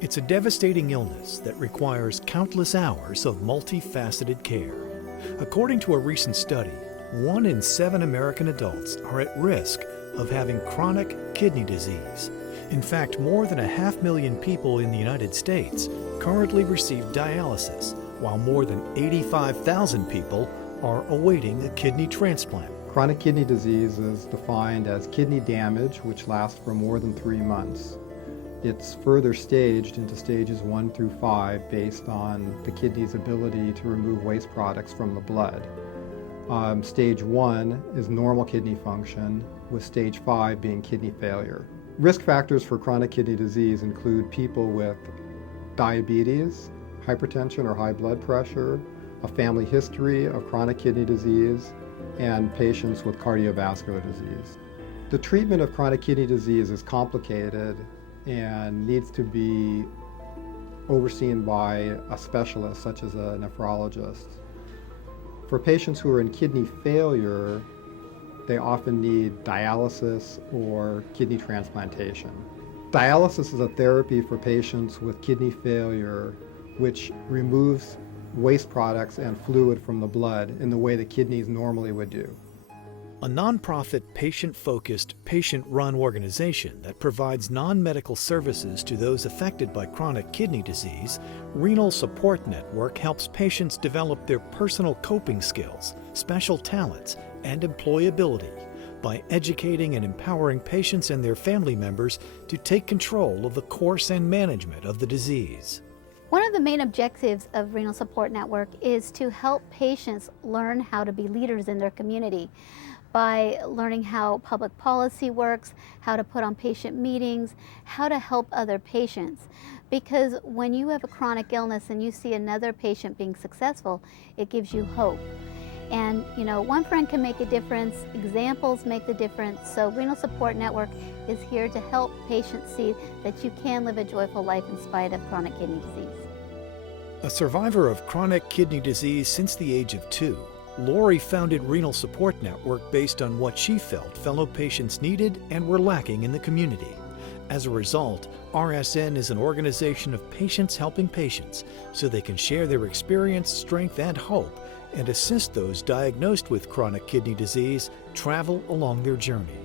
It's a devastating illness that requires countless hours of multifaceted care. According to a recent study, 1 in 7 American adults are at risk of having chronic kidney disease. In fact, more than 500,000 people in the United States currently receive dialysis, while more than 85,000 people are awaiting a kidney transplant. Chronic kidney disease is defined as kidney damage which lasts for more than 3 months. It's further staged into stages 1 through 5 based on the kidney's ability to remove waste products from the blood. Stage 1 is normal kidney function, with stage 5 being kidney failure. Risk factors for chronic kidney disease include people with diabetes, hypertension or high blood pressure, a family history of chronic kidney disease, and patients with cardiovascular disease. The treatment of chronic kidney disease is complicated and needs to be overseen by a specialist such as a nephrologist. For patients who are in kidney failure, they often need dialysis or kidney transplantation. Dialysis is a therapy for patients with kidney failure which removes waste products and fluid from the blood in the way the kidneys normally would do. A nonprofit, patient-focused, patient-run organization that provides non-medical services to those affected by chronic kidney disease, Renal Support Network helps patients develop their personal coping skills, special talents, and employability by educating and empowering patients and their family members to take control of the course and management of the disease. One of the main objectives of Renal Support Network is to help patients learn how to be leaders in their community by learning how public policy works, how to put on patient meetings, how to help other patients. Because when you have a chronic illness and you see another patient being successful, it gives you hope. And one friend can make a difference, examples make the difference, so Renal Support Network is here to help patients see that you can live a joyful life in spite of chronic kidney disease. A survivor of chronic kidney disease since the age of 2, Lori founded Renal Support Network based on what she felt fellow patients needed and were lacking in the community. As a result, RSN is an organization of patients helping patients so they can share their experience, strength, and hope and assist those diagnosed with chronic kidney disease travel along their journey.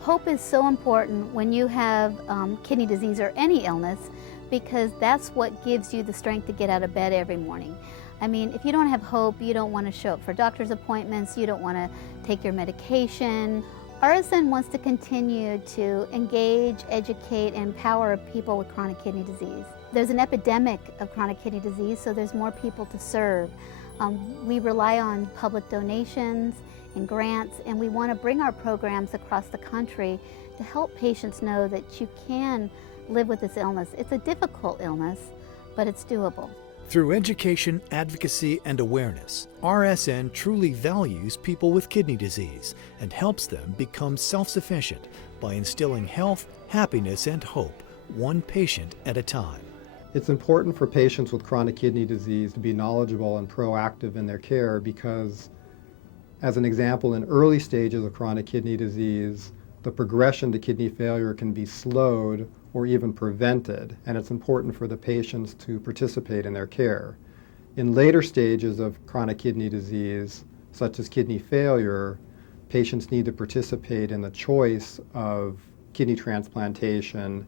Hope is so important when you have kidney disease or any illness, because that's what gives you the strength to get out of bed every morning. I mean, if you don't have hope, you don't want to show up for doctor's appointments, you don't want to take your medication. RSN wants to continue to engage, educate, and empower people with chronic kidney disease. There's an epidemic of chronic kidney disease, so there's more people to serve. We rely on public donations and grants, and we want to bring our programs across the country to help patients know that you can live with this illness. It's a difficult illness, but it's doable. Through education, advocacy, and awareness, RSN truly values people with kidney disease and helps them become self-sufficient by instilling health, happiness, and hope, one patient at a time. It's important for patients with chronic kidney disease to be knowledgeable and proactive in their care because, as an example, in early stages of chronic kidney disease, the progression to kidney failure can be slowed or even prevented, and it's important for the patients to participate in their care. In later stages of chronic kidney disease, such as kidney failure, patients need to participate in the choice of kidney transplantation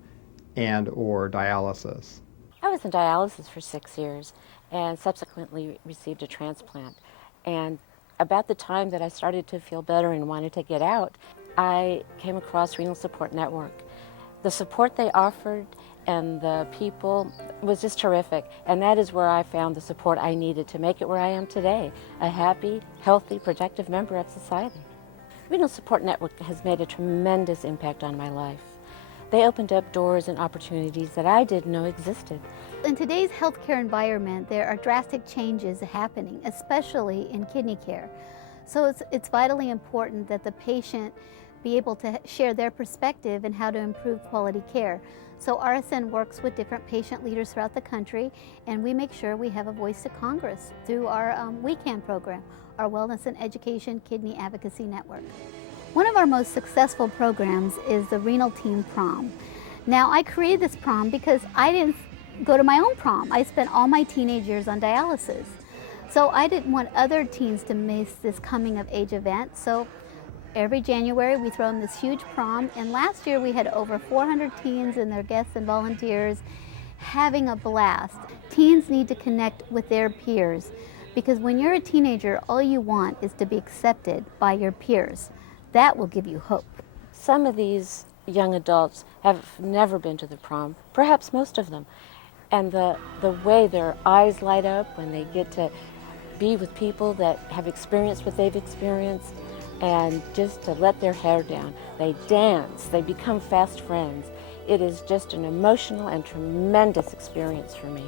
and or dialysis. I was in dialysis for 6 years and subsequently received a transplant. And about the time that I started to feel better and wanted to get out, I came across Renal Support Network. The support they offered and the people was just terrific, and that is where I found the support I needed to make it where I am today, a happy, healthy, productive member of society. Renal Support Network has made a tremendous impact on my life. They opened up doors and opportunities that I didn't know existed. In today's healthcare environment, there are drastic changes happening, especially in kidney care. So it's vitally important that the patient be able to share their perspective and how to improve quality care. So RSN works with different patient leaders throughout the country, and we make sure we have a voice to Congress through our WECAN program, our Wellness and Education Kidney Advocacy Network. One of our most successful programs is the Renal Team Prom. Now, I created this prom because I didn't go to my own prom. I spent all my teenage years on dialysis. So I didn't want other teens to miss this coming of age event. So every January we throw in this huge prom, and last year we had over 400 teens and their guests and volunteers having a blast. Teens need to connect with their peers, because when you're a teenager, all you want is to be accepted by your peers. That will give you hope. Some of these young adults have never been to the prom, perhaps most of them. And the way their eyes light up when they get to be with people that have experienced what they've experienced, and just to let their hair down. They dance, they become fast friends. It is just an emotional and tremendous experience for me.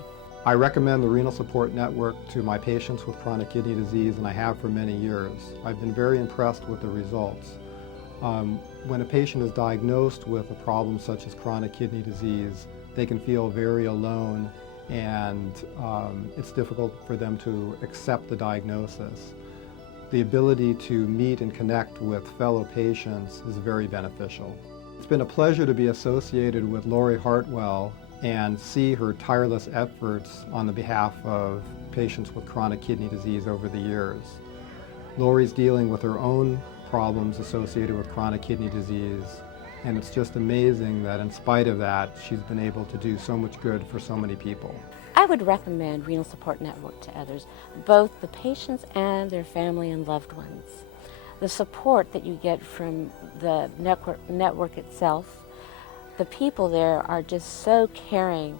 I recommend the Renal Support Network to my patients with chronic kidney disease, and I have for many years. I've been very impressed with the results. When a patient is diagnosed with a problem such as chronic kidney disease, they can feel very alone, and it's difficult for them to accept the diagnosis. The ability to meet and connect with fellow patients is very beneficial. It's been a pleasure to be associated with Lori Hartwell and see her tireless efforts on the behalf of patients with chronic kidney disease over the years. Lori's dealing with her own problems associated with chronic kidney disease, and it's just amazing that in spite of that, she's been able to do so much good for so many people. I would recommend Renal Support Network to others, both the patients and their family and loved ones. The support that you get from the network itself, the people there are just so caring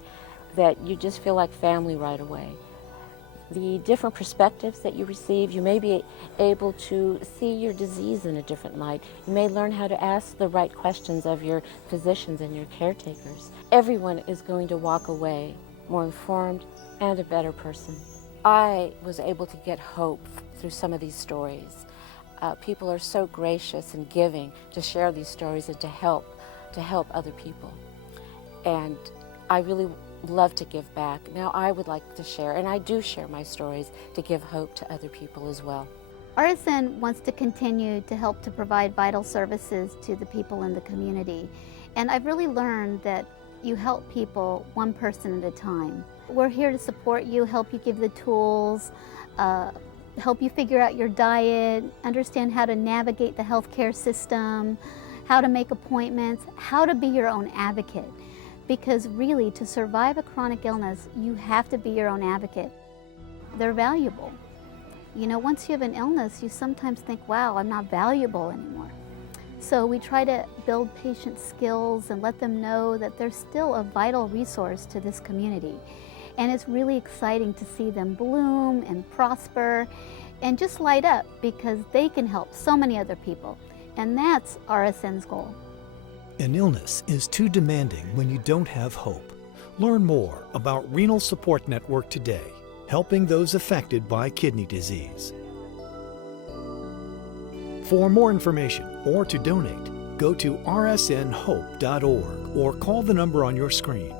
that you just feel like family right away. The different perspectives that you receive, you may be able to see your disease in a different light. You may learn how to ask the right questions of your physicians and your caretakers. Everyone is going to walk away more informed and a better person. I was able to get hope through some of these stories. People are so gracious and giving to share these stories and to help other people. And I really love to give back. Now I would like to share, and I do share my stories to give hope to other people as well. RSN wants to continue to help to provide vital services to the people in the community. And I've really learned that you help people one person at a time. We're here to support you, help you give the tools, help you figure out your diet, understand how to navigate the healthcare system, how to make appointments, how to be your own advocate. Because really, to survive a chronic illness, you have to be your own advocate. They're valuable. You know, once you have an illness, you sometimes think, wow, I'm not valuable anymore. So we try to build patient skills and let them know that they're still a vital resource to this community. And it's really exciting to see them bloom and prosper and just light up, because they can help so many other people. And that's RSN's goal. An illness is too demanding when you don't have hope. Learn more about Renal Support Network today, helping those affected by kidney disease. For more information or to donate, go to rsnhope.org or call the number on your screen.